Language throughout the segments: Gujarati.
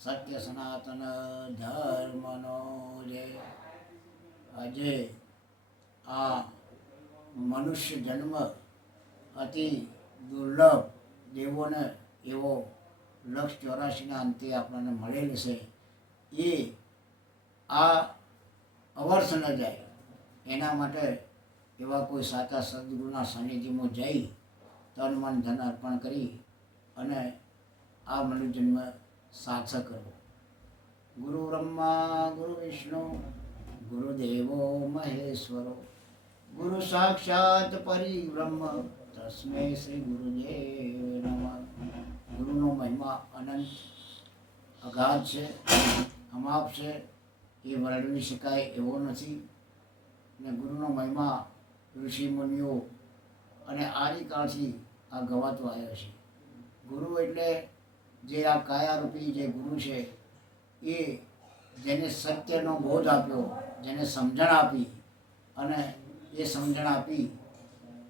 સત્ય સનાતન ધર્મનો જે આજે આ મનુષ્ય જન્મ અતિ દુર્લભ દેવોને એવો લક્ષ ચોરાશીના અંતે આપણને મળેલ છે. એ આ અવર્ષ ન જાય. એના માટે એવા કોઈ સાચા સદગુરુના સાનિધ્યમાં જઈ તન મન ધન અર્પણ કરી અને આ મનુજન્મ સાર્થક કરવો ગુરુ બ્રહ્મા ગુરુ વિષ્ણુ ગુરુદેવો મહેશ્વરો ગુરુ સાક્ષાત પરિબ્રહ્મ તસ્મે શ્રી ગુરુદેવ નમઃ ગુરુનો મહિમા અનંત અગાધ છે અમાપ છે એ વર્ણવી શકાય એવો નથી ને ગુરુનો મહિમા ઋષિ મુનિઓ અને આદિકાળથી આ ગવાતો આવ્યો છે. ગુરુ એટલે જે આ કાયારૂપી જે ગુરુ છે, એ જેને સત્યનો બોધ આપ્યો, જેને સમજણ આપી અને એ સમજણ આપી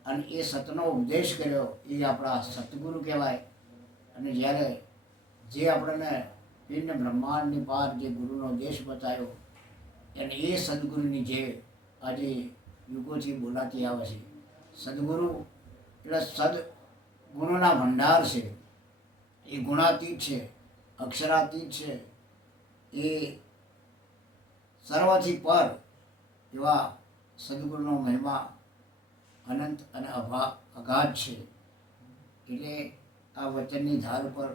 અને એ સતનો ઉપદેશ કર્યો, એ આપણા સતગુરુ કહેવાય. અને જ્યારે જે આપણને પિંડ બ્રહ્માંડની પાર જે ગુરુનો દેશ બતાવ્યો અને એ સદગુરુની જે આજે યુગોથી બોલાતી આવે છે. સદગુરુ એટલે સદ ગુણોના ભંડાર છે. એ ગુણાતીત છે, અક્ષરાતીત છે, એ સર્વથી પર એવા સદગુરુનો મહિમા અનંત અને અભા, અગાધ છે. એટલે આ વચનની ધાર પર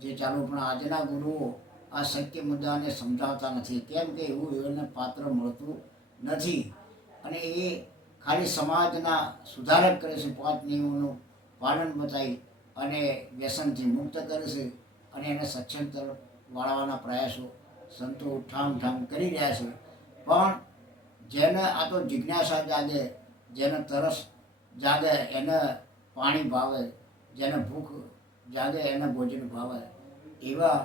જે ચાલુ, પણ આજના ગુરુઓ આ શક્ય મુદ્દાને સમજાવતા નથી. કેમ કે એવું એને પાત્ર મળતું નથી. અને એ ખાલી સમાજના સુધારક કરે છે, પાંચ નિયમોનું પાલન બતાવી અને વ્યસનથી મુક્ત કરે છે અને એને સક્ષમ તરફ વાળવાના પ્રયાસો સંતો ઠામ ઠામ કરી રહ્યા છે. પણ જેને આ તો જિજ્ઞાસા જાગે, જેને તરસ જાગે, એને પાણી ભાવે, જેને ભૂખ જાગે, એને ભોજન ભાવે, એવા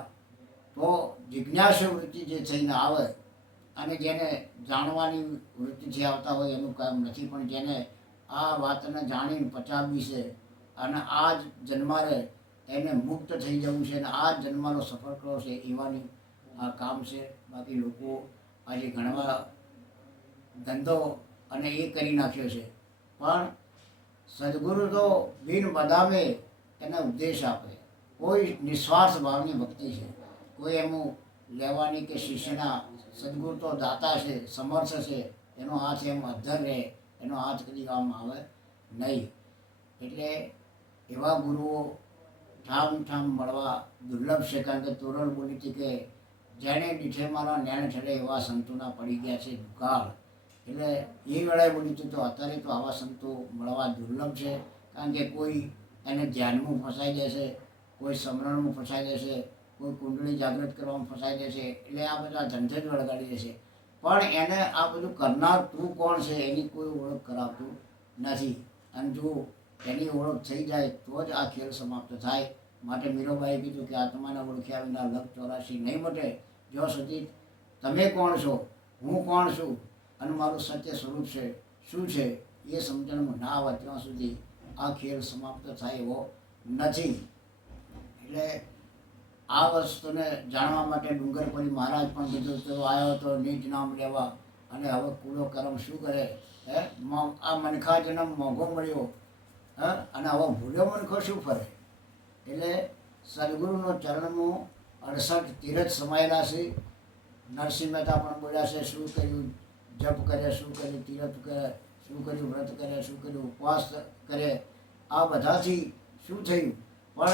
તો જિજ્ઞાસુ વૃત્તિ જે થઈને આવે અને જેને જાણવાની વૃત્તિથી આવતા હોય એનું કામ નથી. પણ જેને આ વાતને જાણીને પચાવવી છે અને આ જ જન્મારે એને મુક્ત થઈ જવું છે અને આ જન્માનો સફળ કરવો છે એવાની આ કામ છે. બાકી લોકો આજે ઘણા ધંધો અને એ કરી નાખ્યો છે. પણ સદગુરુ તો બિન બદામે એને ઉપદેશ આપે. કોઈ નિસ્વાર્થ ભાવની ભક્તિ છે. કોઈ એનું લેવાની કે શિષ્યના સદગુરુ તો દાતા છે, સમર્થ છે, એનો હાથ એમ અધર રહે, એનો હાથ કદી કામ આવે નહીં. એટલે એવા ગુરુઓ ઠામ ઠામ મળવા દુર્લભ છે, કારણ કે તોરણ બોલી હતી કે જેને દીઠે મારા નેણ ઠરે એવા સંતોના પડી ગયા છે દુકાળ. એટલે એ વેળાએ બોલી હતી તો અત્યારે તો આવા સંતો મળવા દુર્લભ છે, કારણ કે કોઈ એને ધ્યાનમાં ફસાઈ જશે કોઈ સમરણમાં ફસાઈ જશે કોઈ કુંડળી જાગૃત કરવામાં ફસાઈ જશે એટલે આ બધા ધંધે જ વળગાડી જશે પણ એને આ બધું કરનાર તું કોણ છે એની કોઈ ઓળખ કરાવતું નથી. અને જો એની ઓળખ થઈ જાય તો જ આ ખેલ સમાપ્ત થાય. માટે મીરોબાઈએ કીધું કે આત્માને ઓળખ્યા વિના લગ ચોરાશી નહીં મટે. જો સુધી તમે કોણ છો? હું કોણ છું? અને મારું સત્ય સ્વરૂપ છે, શું છે? એ સમજણમાં ના આવે ત્યાં સુધી આ ખેલ સમાપ્ત થાય એવો નથી. એટલે આ વસ્તુને જાણવા માટે ડુંગરપુરી મહારાજ પણ કીધું તો આવ્યો તો નીચ નામ લેવા. અને હવે કૂડો કરમ શું કરે? હે? આ મનખા જન્મ મોંઘો મળ્યો. હે? અને આવા ભૂલ્યો મનખો શું ફરે એટલે સદગુરુનો ચરણમાં અડસઠ તીરથ સમાયેલા છે. નરસિંહ મહેતા પણ બોલ્યા છે, શું કર્યું? જપ કરે, શું કર્યું? તીરથ કરે, શું કર્યું? વ્રત કરે, શું કર્યું? ઉપવાસ કરે. આ બધાથી શું થયું? પણ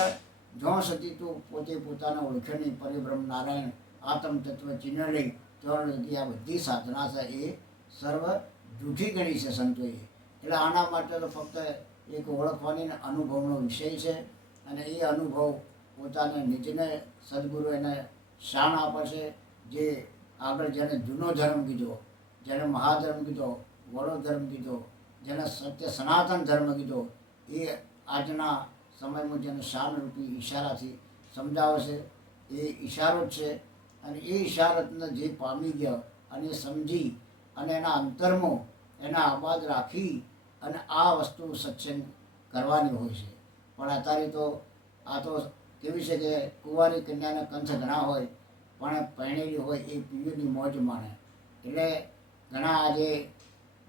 જ્યાં સુધી તું પોતે પોતાના ઓળખણી પરિબ્રહ્મ નારાયણ આત્મ તત્વ ચિહ્ન લઈ ત્યાં સુધી આ બધી સાધના છે એ સર્વ જૂઠી ગણી છે સંતોએ. એટલે આના માટે તો ફક્ત એક ઓળખવાની અનુભવનો વિષય છે. અને એ અનુભવ પોતાને નીચને સદગુરુ એને શાણ આપે છે જે આગળ જેને જૂનો ધર્મ કીધો જેને મહાધર્મ કીધો, વડો ધર્મ કીધો જેને સત્ય સનાતન ધર્મ કીધો, એ આજના સમયમાં જેને શાનરૂપી ઈશારાથી સમજાવે છે એ ઈશારો છે. અને એ ઈશારતને જે પામી ગયા અને સમજી અને એના અંતરમાં એના આબાદ રાખી અને આ વસ્તુ સત્સંગ કરવાની હોય છે. પણ અત્યારે તો આ તો કેવી છે કે કુંવારી કન્યાના કંઠ ઘણા હોય, પણ પરણેલી હોય એ પીવીની મોજ માણે. એટલે ઘણા આજે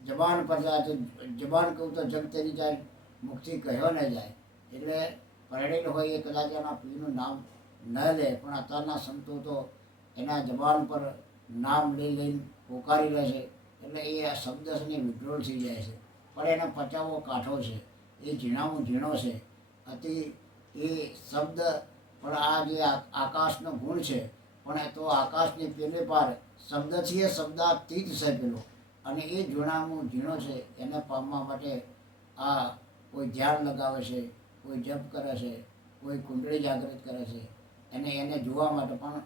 જબાન પર જાય જબાન કહું તો જગ તરી જાય, મુક્તિ કહ્યો ન જાય. એટલે પરણેલ હોય એ કદાચ એના પીનું નામ ન લે, પણ અત્યારના સંતો તો એના જબાન પર નામ લઈ લઈને પોકારી રહે છે. એટલે એ આ શબ્દ છે ને વિડ્રોલ થઈ જાય છે. પણ એને પચાવવો કાઠો છે. એ ઝીણાવું ઝીણો છે. અતિ એ શબ્દ પણ આ જે આકાશનો ગુણ છે, પણ એ તો આકાશની પેલે પાર શબ્દથી એ શબ્દાતીત છે પેલો. અને એ ઝીણામાં ઝીણો છે, એને પામવા માટે આ કોઈ ધ્યાન લગાવે છે, કોઈ જપ કરે છે, કોઈ કુંડળી જાગૃત કરે છે. એને એને જોવા માટે પણ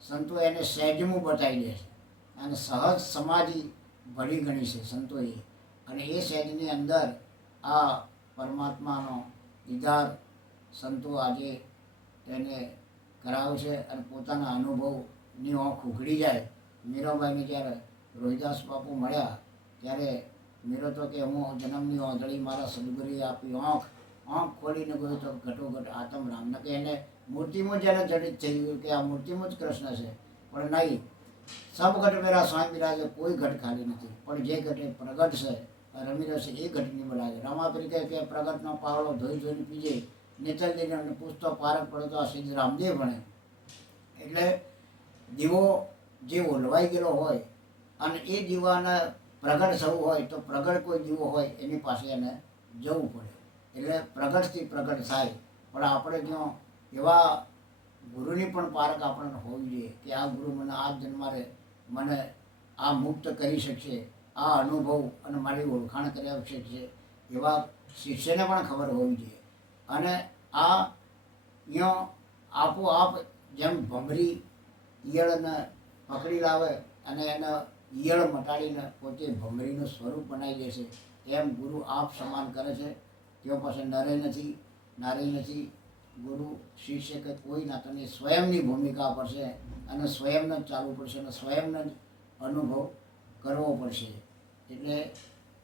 સંતો એને સહેજમું બતાવી દે છે. અને સહજ સમાધિ ભળી ગણી છે સંતોએ. અને એ સહેજની અંદર આ પરમાત્માનો દીદાર સંતો આજે એને કરાવશે અને પોતાના અનુભવની આંખ ઉઘડી જાય. મીરાબાઈને જ્યારે રોહિદાસ બાપુ મળ્યા, ત્યારે મીરો તો કે, હું જન્મની ઓંધળી મારા સદગુરુએ આપી આંખ આંખ ખોલીને ગયો તો ઘટોઘટ આતમ રામને કે, એને મૂર્તિમાં જ્યારે જડિત થઈ ગયું કે આ મૂર્તિમાં જ કૃષ્ણ છે? પણ નહીં. સબ ઘટ મેરા સ્વામી બિરાજે કોઈ ઘટ ખાલી નથી. પણ જે ઘટે પ્રગટ છે રમી રહેશે એ ઘટની મળે છે. રમા કહે કે પ્રગટનો પાવડો ધોઈ ધોઈને પીજે, નેચર અને પૂછતો પારક પડે તો આ સિદ્ધ રામદેવ ભણે. એટલે દીવો જે ઓલવાઈ ગયેલો હોય અને એ દીવાને પ્રગટ થવું હોય તો પ્રગટ કોઈ દીવો હોય એની પાસે એને જવું પડે. એટલે પ્રગટથી પ્રગટ થાય. પણ આપણે ત્યાં એવા ગુરુની પણ પારક આપણને હોવી જોઈએ કે આ ગુરુ મને આ જન્મારે મને આ મુક્ત કરી શકશે. આ અનુભવ અને મારી ઓળખાણ કરી છે એવા શિષ્યને પણ ખબર હોવી જોઈએ. અને આ યો આપોઆપ જેમ ભમરી ઈયળને પકડી લાવે અને એને ઈયળ મટાડીને પોતે ભમરીનું સ્વરૂપ બનાવી દે છે, એમ ગુરુ આપ સમાન કરે છે. તેઓ પાસે નરે નથી, નારે નથી. ગુરુ શિષ્ય કે કોઈ ના તને સ્વયંની ભૂમિકા પડશે અને સ્વયંને ચાલવું પડશે અને સ્વયંને અનુભવ કરવો પડશે. એટલે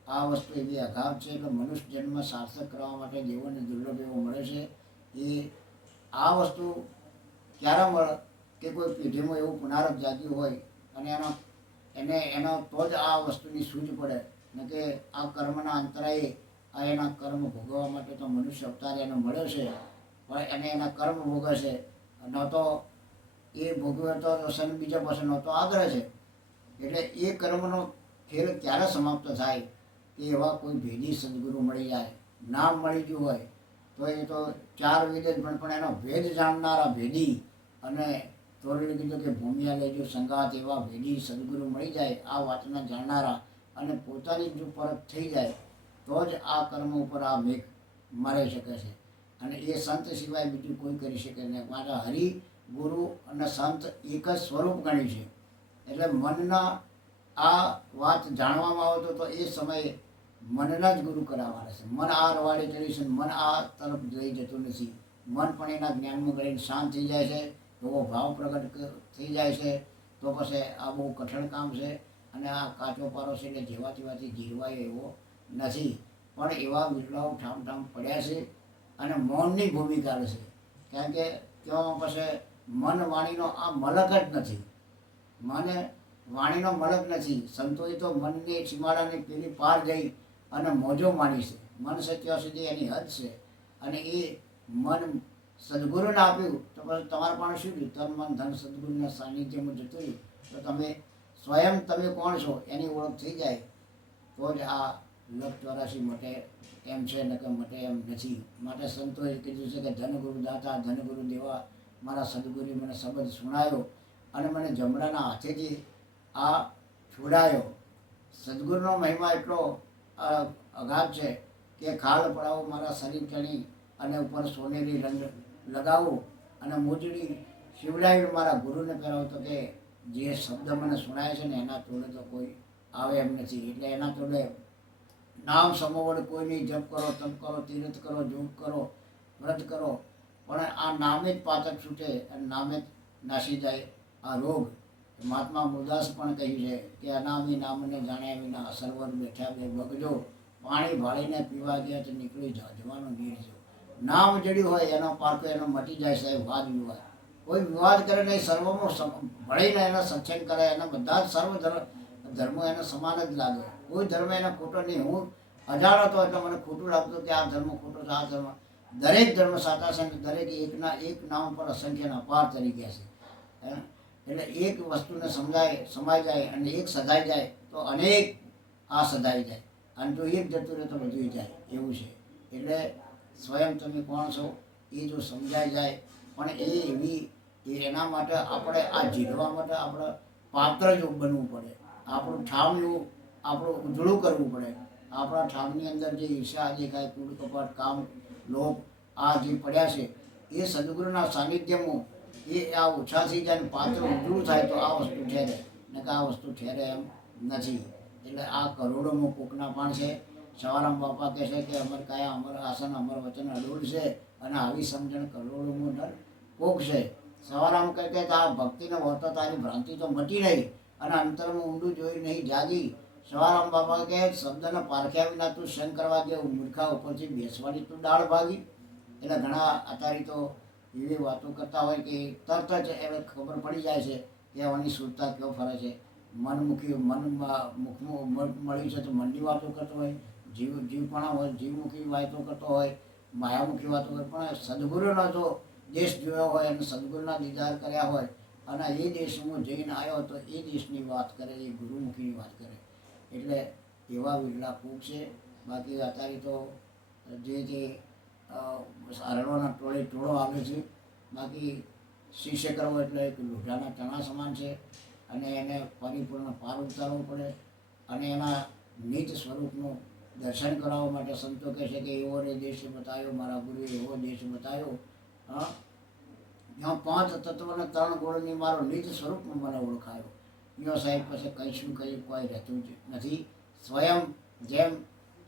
આ વસ્તુ એવી અઘાત છે એટલે મનુષ્ય જન્મ સાર્થક કરવા માટે જીવનને દુર્લભ એવો મળે છે. એ આ વસ્તુ ક્યારે મળે કે કોઈ પેઢીમાં એવું પુનરાવર્ત જાગ્યું હોય અને એનો એને એનો તો જ આ વસ્તુની સૂઝ પડે. ને કે આ કર્મના અંતરાયે આ એના કર્મ ભોગવવા માટે તો મનુષ્ય અવતાર એને મળ્યો છે. પણ એને એના કર્મ ભોગવે છે. ન તો એ ભોગવે તો સન બીજા પાસે નહોતો આગ્રહ છે. એટલે એ કર્મનો ખેલ ક્યારે સમાપ્ત થાય કે એવા કોઈ ભેદી સદગુરુ મળી જાય, નામ મળી ગયું હોય, તો એ તો ચાર વેદ જ પણ પણ એનો ભેદ જાણનારા ભેદી અને તોરડી કીધું કે ભૂમિયા લેજો સંગાત એવા ભેદી સદગુરુ મળી જાય, આ વાતના જાણનારા અને પોતાની જો પરત થઈ જાય, તો જ આ કર્મ ઉપર આ મેઘ મારી શકે છે. અને એ સંત સિવાય બીજું કોઈ કરી શકે નહીં. મારા હરિ ગુરુ અને સંત એક જ સ્વરૂપ ગણી છે. એટલે મનના આ વાત જાણવામાં આવતો તો એ સમયે મનના જ ગુરુ કરાવવાના છે. મન આ રવાડે ચડી છે મન આ તરફ જઈ જતું નથી. મન પણ એના જ્ઞાનમાં ગળીને શાંત થઈ જાય છે, એવો ભાવ પ્રગટ થઈ જાય છે, તો પછી આ બહુ કઠણ કામ છે અને આ કાચો પારો છે એટલે જેવા તેવાથી જીરવાય એવો નથી. પણ એવા વિરલાઓ ઠામ ઠામ પડ્યા છે અને મૌનની ભૂમિકા છે. કારણ કે ત્યાં પછી મન વાણીનો આ મલક જ નથી. મને વાણીનો મલક નથી. સંતોએ તો મનની સીમાડાની પેલી પાર જઈ અને મોજો માણી મન છે સુધી એની હદ છે. અને એ મન સદગુરુને આપ્યું તો પછી તમારે પણ શું થયું? તન, મન, ધન સદગુરુના સાનિધ્યમાં જતું રહ્યું. તો તમે સ્વયં તમે કોણ છો? એની ઓળખ થઈ જાય તો જ આ લખ ચોરાસી મટે એમ છે ને કે મટે એમ નથી. માટે સંતોએ કીધું છે કે ધનગુરુ દાતા, ધનગુરુ દેવા, મારા સદગુરુએ મને શબ્દ સુણાયો અને મને જમણાના હાથેથી આ છોડાયો સદગુરુનો મહિમા એટલો અઘાત છે કે ખાલ પડાવો, મારા શરીર ચણી અને ઉપર સોનેરી રંગ લગાવો અને મોજડી શિવડાવી મારા ગુરુને પહેરાવો. તો કે જે શબ્દ મને સુણાય છે ને એના તોડે તો કોઈ આવે એમ નથી. એટલે એના તોડે નામ સમોવડ કોઈની જપ કરો, તપ કરો, તીર્થ કરો જોગ કરો, વ્રત કરો. પણ આ નામે જ પાચક છૂટે અને નામે જ નાસી જાય આ રોગ. મહાત્મા મુરદાસ પણ કહ્યું છે કે અનામી નામને જાણ્યા વિના સર્વર બેઠા બે બગજો, પાણી ભાળીને પીવા ગયા તો નીકળી જાઓ, જવાનું નીર જો નામ જડ્યું હોય, એનો પારકો એનો મટી જાય સાહેબ વાદ વિવાદ. કોઈ વિવાદ કરે નહીં સર્વમાં ભળીને એને સત્સંગ કરે એને બધા જ સર્વ ધર્મ એનો સમાન જ લાગે. કોઈ ધર્મ એને ખોટો નહીં. હું અજાણ હતો એટલે મને ખોટું લાગતું કે આ ધર્મ ખોટો છે, આ ધર્મ. દરેક ધર્મ સાચા છે દરેક એકના, એક નામ પર અસંખ્યના અપાર તરીકે છે. હે? એટલે એક વસ્તુને સમજાય સમાઈ જાય અને એક સદાઈ જાય, તો અનેક આ સદાઈ જાય. અને જો એક જતું રહે તો બધું જાય. એવું છે. એટલે સ્વયં તમે કોણ છો, એ જો સમજાઈ જાય. પણ એ એવી એના માટે આપણે આ જીતવા માટે આપણે પાત્ર જો બનવું પડે. આપણું ઠામ એવું, આપણું ઉજળું કરવું પડે. આપણા ઠામની અંદર જે ઈર્ષા દેખાય કૂડ કપાટ કામ, લોભ આ જે પડ્યા છે, એ સદગુરુના સાનિધ્યમાં એ આ ઓછા થઈ જાય પાત્ર ઉજળું થાય તો આ વસ્તુ ઠેરે. ને કે આ વસ્તુ ઠેરે એમ નથી. એટલે આ કરોડોમાં કોકના પણ છે. સવારામ બાપા કહે છે કે અમર કયા, અમર આસન, અમર વચન અડોળ છે અને આવી સમજણ કરોડોમાં નર કોક છે. સવારામ કહે કે આ ભક્તિને વળતો તારી ભ્રાંતિ તો મટી નહીં અને અંતરમાં ઊંડું જોઈ નહીં જાગી. સવારામ બાપા કહે શબ્દને પારખ્યા વિના તું શંગ કરવા દે મૂર્ખા ઉપરથી બેસવાની તું દાળ ભાગી. એટલે ઘણા અત્યારે તો એવી વાતો કરતા હોય કે તરત જ એને ખબર પડી જાય છે કે આની સુરતા કેવો ફરે છે. મનમુખી મનમાં મુખમાં મળ્યું છે તો મનની વાતો કરતો હોય, જીવ જીવપણા હોય, જીવમુખી વાતો કરતો હોય, માયામુખી વાતો કરે પણ સદગુરુનો જો દેશ જોયો હોય અને સદગુરુના દીદાર કર્યા હોય અને એ દેશમાં જઈને આવ્યો તો એ દેશની વાત કરે, એ ગુરુમુખીની વાત કરે. એટલે એવા વિરલા ખૂબ છે. બાકી અત્યારે તો જે જે હરણોના ટોળે ટોળો આવે છે. બાકી શિષ્ય કરવો એટલે એક લોઢાના ચણા સમાન છે અને એને પરિપૂર્ણ પાર ઉતારવો પડે અને એના નિજ સ્વરૂપનું દર્શન કરાવવા માટે સંતો કહે છે કે એવો રે દેશ બતાવ્યો મારા ગુરુએ એવો દેશ બતાવ્યો હા ત્યાં પાંચ તત્વને ત્રણ ગુણની મારો નિજ સ્વરૂપમાં મને ઓળખાયો. યો સાહેબ પાસે કહીશું કંઈ કોઈ રહેતું નથી. સ્વયં જેમ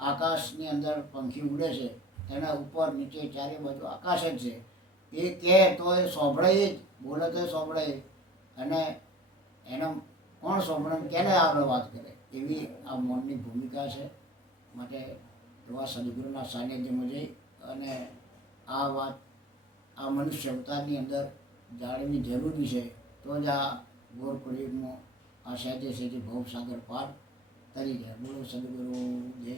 આકાશની અંદર પંખી ઉડે છે તેના ઉપર નીચે ચારે બાજુ આકાશ જ છે. એ કહે તો એ સાંભળે જ, બોલે તો સોંભળે અને એને કોણ સાંભળે કેને આગળ વાત કરે? એવી આ મૌનની ભૂમિકા છે. માટે એવા સદગુરુના સાનિધ્યમાં જઈ અને આ વાત, આ મનુષ્ય અવતારની અંદર જાળવી જરૂરી છે. તો જ આ ગોર પ્રયોગનો આ સહેજે સહેજે ભવસાગર પાર તરી જાય બોલો સદગુરુ, જય